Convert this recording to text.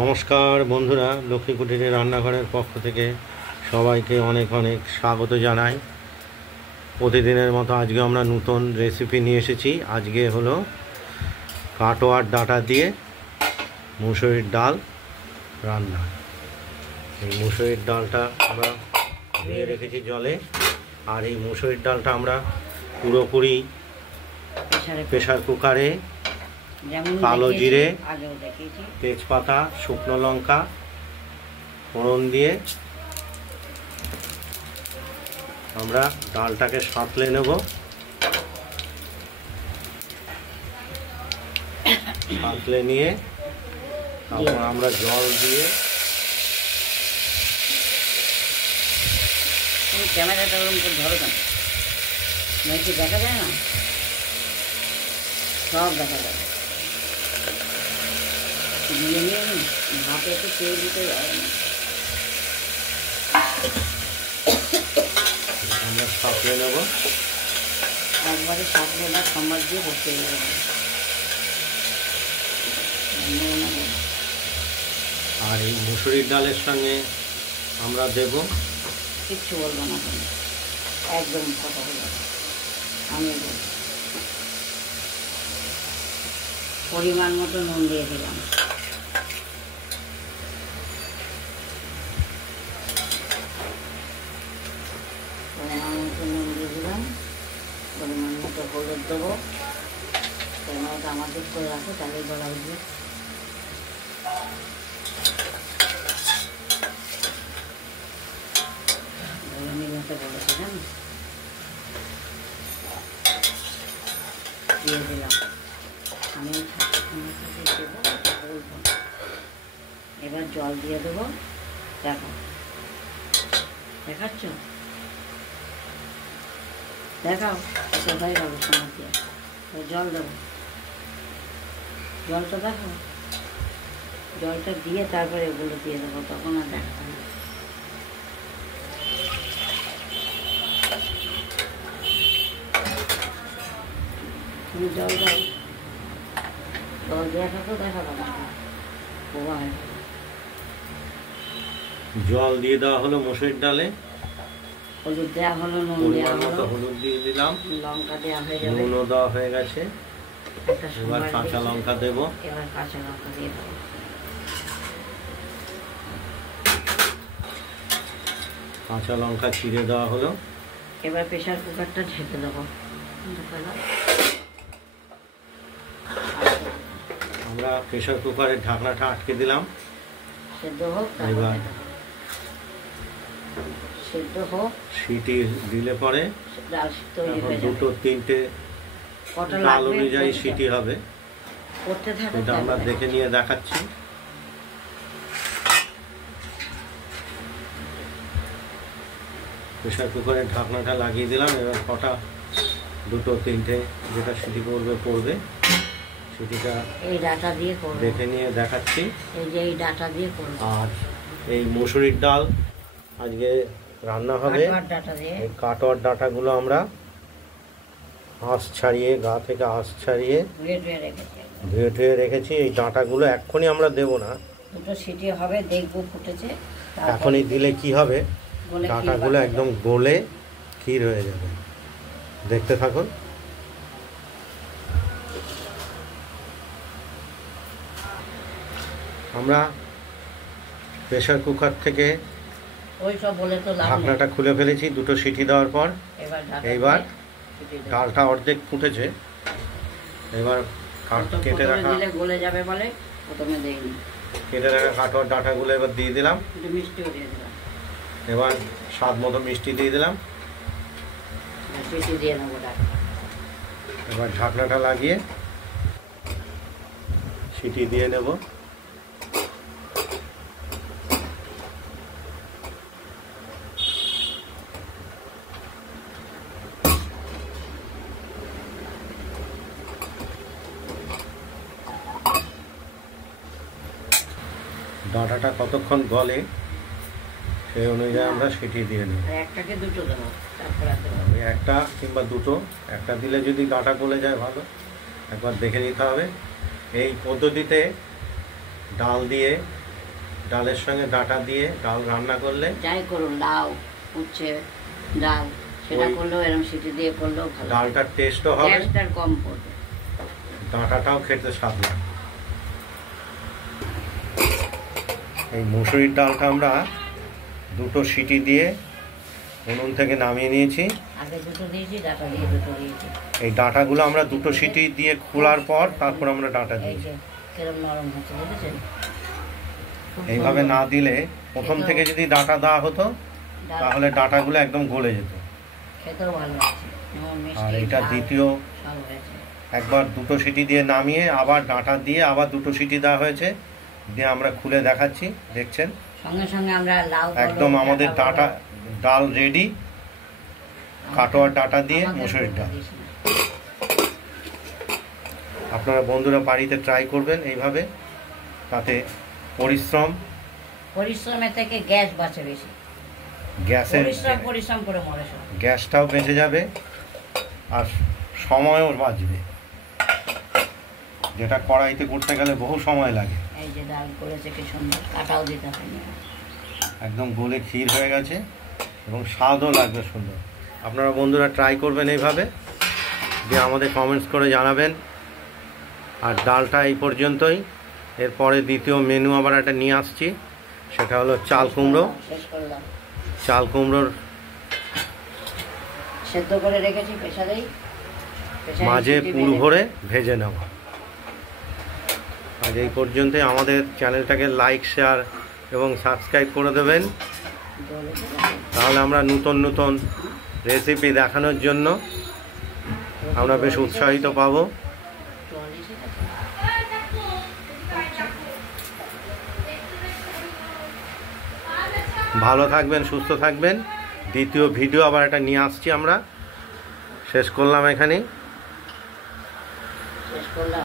নমস্কার বন্ধুরা, লক্ষ্মী কুটিরের রান্নাঘরের পক্ষ থেকে সবাইকে অনেক অনেক স্বাগত জানাই। প্রতিদিনের মতো আজকে আমরা নতুন রেসিপি নিয়ে এসেছি। আজকে হলো কাটোয়ার ডাঁটা দিয়ে মুসুরির ডাল রান্না। এই মুসুরির ডালটা আমরা ধুয়ে রেখেছি জলে, আর এই মুসুরির ডালটা আমরা পুরোপুরি প্রেশার কুকারে কালো জিরে, তেজপাতা, শুকনো লঙ্কা ফোড়ন দিয়ে আমরা ডালটাকে সাঁতলে নেব। সাঁতলে নিয়ে তারপর আমরা জল দিয়ে ক্যামেরাটা ধরো কেন, দেখা যায় না, সব দেখা যায়। নিয়ে নিয়ে ভাতে একটু তেল দিতে যায় না, আমরা সাঁতলে নেব। একবারে সাঁতলে না, সম্বাদ দিয়ে বসতে যাবে। আর এই মুসুরির ডালের সঙ্গে আমরা দেব, কিচ্ছু বলবো না, একদম কথা বলবো। আমি পরিমাণ মতো নুন দিয়ে দিলাম, পরিমাণ মতো নুন দিয়ে দিলাম, পরিমাণ মতো হলুদ দেবো। ক্যামেরাটা আমাদের করে রাখো, তাহলে গলা উঠবে। নিমতে বলেছে জানো, দিয়ে দিলাম। আমি দেবো, এবার জল দিয়ে দেবো। দেখো, দেখাচ্ছ, দেখাও হয়ে গেল সময় দিয়ে। জল দেবো, জলটা দেখো, জলটা দিয়ে তারপরে এগুলো দিয়ে দেবো, তখন আর দেখা না। তুমি জল দাও, জল দেওয়া থাকো, দেখা পাবো বোবা হয়ে গেল। জল দিয়ে দেওয়া হলো মুসুরির ডালে, হলুদ দেওয়া হলো, নুন দেওয়া হলো, হলুদ দিয়ে দিলাম, লঙ্কা দেওয়া হয়ে যাবে, নুনও দেওয়া হয়ে গেছে। এবার কাঁচা লঙ্কা দেব, এবার কাঁচা লঙ্কা দিয়ে দেবো। কাঁচা লঙ্কা ছিঁড়ে দেওয়া হলো। এবার প্রেশার কুকারটা ঢেকে দেবো। আমরা প্রেশার কুকারের ঢাকনাটা আটকে দিলাম। সেদ্ধ হোক, এবার সেদ্ধ হোক, সিটি দিলে পরে ডাল তৈরি হয়ে যাবে। দুটো তিনটে ডাল অনুযায়ী সিটি হবে, করতে থাকো, সেটা আমরা দেখে নিয়ে দেখাচ্ছি। প্রেশার কুকারের ঢাকনাটা লাগিয়ে দিলাম। এবার কটা দুটো তিনটে যেটা সিটি পড়বে সিটিটা এই ডাটা দিয়ে করব, দেখে নিয়ে দেখাচ্ছি। এই যে এই ডাটা দিয়ে করব। আর এই মুসুরির ডাল আজকে রান্না হবে। এই কাটোয়ার ডাঁটাগুলো আমরা আঁশ ছাড়িয়ে, গা থেকে আঁশ ছাড়িয়ে ধুয়ে ধুয়ে রেখেছি। এই ডাঁটাগুলো এক্ষুনি আমরা দেব না, দুটো সিটি হবে, দেখবো ফুটেছে। এখনই দিলে কি হবে, ডাঁটাগুলো একদম গলে ক্ষীর হয়ে যাবে। দেখতে থাকুন। আমরা প্রেশার কুকার থেকে ঢাকনাটা খুলে ফেলেছি দুটো সিটি দেওয়ার পর। এইবার ডালটা অর্ধেক ফুটেছে। এবার কেটে রাখা গলে যাবে বলে প্রথমে দেইনি, কেটে রাখা কাটোয়ার ডাঁটাগুলো এবার দিয়ে দিলাম। মিষ্টিও দিয়ে দিলাম। এবার স্বাদ মতো মিষ্টি দিয়ে দিলাম। সিটি দিয়ে নেবো ডাটা। এবার ঢাকনাটা লাগিয়ে সিটি দিয়ে নেব। ডাঁটাটা কতক্ষণ গলে সেই অনুযায়ী আমরা সিটি দিয়ে নেব। একটাকে দুটো দেবো, তারপর একটা কিংবা দুটো, একটা দিলে যদি ডাঁটা গলে যায় ভালো, একবার দেখে নিতে হবে। এই পদ্ধতিতে ডাল দিয়ে ডালের সঙ্গে ডাঁটা দিয়ে ডাল রান্না করলে, যাই করুন, লাউ উচ্ছে ডাল সেটা ওই করলেও এরকম সিটি দিয়ে করলেও ভালো, ডালটার টেস্টও হবে, গ্যাসটা কম পড়বে, ডাঁটাটাও খেতে স্বাদ লাগে। এই মুসুরির ডালটা আমরা 2টো সিটি দিয়ে উনুন থেকে নামিয়ে নিয়েছি। আগে দুটো দিয়েছি, ডাটা দিয়ে দুটো দিয়েছি। এই ডাঁটাগুলো আমরা 2টো সিটি দিয়ে খোলার পর তারপর আমরা ডাঁটা এই দিয়েছি। যে কিরম নরম হচ্ছে দেখেছেন? খুব এইভাবে সুন্দর। না দিলে, প্রথম থেকে যদি ডাঁটা দেওয়া হতো ডাল তাহলে ডাঁটাগুলো একদম গলে যেত। খেতেও ভালো লাগছে, যেমন আর মিষ্টি এটা ঝাল দ্বিতীয়, সব হয়েছে। একবার 2টো সিটি দিয়ে নামিয়ে আবার ডাঁটা দিয়ে আবার 2টো সিটি দেওয়া হয়েছে, দিয়ে আমরা খুলে দেখাচ্ছি, দেখছেন সঙ্গে সঙ্গে আমরা লাউ বলো, একদম আমাদের ডাঁটা ডাল রেডি। বলো, কাটোয়ার ডাঁটা দিয়ে আমাদের মুসুরির করতে ডাল। দিস না। আপনারা বন্ধুরা বাড়িতে ট্রাই করবেন এইভাবে, তাতে পরিশ্রমের থেকে গ্যাস বাঁচে বেশি, পরিশ্রম করে মরে সব। গ্যাসটাও বেঁচে যাবে আর সময়ও বাঁচবে, যেটা কড়াইতে করতে গেলে বহু সময় লাগে। এই যে ডাল করেছে কি সুন্দর, কাটাও দিতে হয়নি। একদম গলে ক্ষীর হয়ে গেছে এবং স্বাদও লাগবে সুন্দর। আপনারা বন্ধুরা ট্রাই করবেন এইভাবে, দিয়ে আমাদের কমেন্টস করে জানাবেন। আর ডালটা এই পর্যন্তই। এরপরে দ্বিতীয় মেনু আবার একটা নিয়ে আসছি, সেটা হলো চাল কুমড়ো। শেষ করলাম, চাল কুমড়োর সেদ্ধ করে রেখেছি প্রেসারেই, মাঝে পুর ভরে ভেজে নেওয়া। আজ এই পর্যন্তই। আমাদের চ্যানেলটাকে লাইক, শেয়ার এবং সাবস্ক্রাইব করে দেবেন, তাহলে আমরা নতুন নতুন রেসিপি দেখানোর জন্য আমরা বেশ উৎসাহিত পাবো। ভালো থাকবেন, সুস্থ থাকবেন। দ্বিতীয় ভিডিও আবার একটা নিয়ে আসছি আমরা। শেষ করলাম এখানেই। শেষ করলাম।